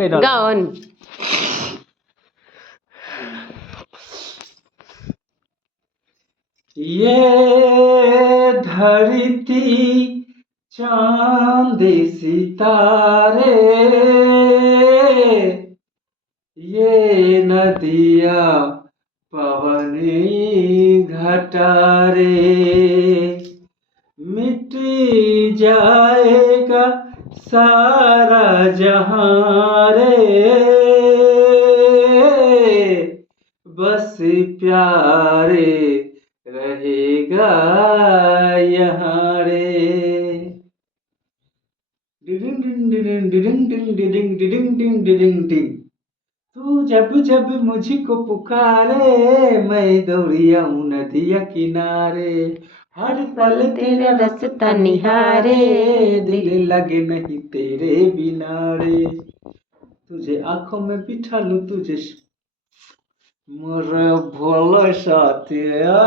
गाओ न। ये धरती चांद सितारे, ये नदिया पवनी घटारे, मिट जाएगा सारा जहां रे, बस प्यारे रहेगा यहाँ रे। डिडिंग डिंग डिडिंग डिडिंग डिंग डिडिंग डिडिंग डिंग डिडिंग डिंग। तू जब जब मुझको पुकारे, मैं दौड़ी आऊं नदिया किनारे, हर पल तेरा रास्ता निहारे, दिल लगे नहीं तेरे बिना रे, तुझे आंखों में बिठा लूं तुझे मोर भोला साथिया।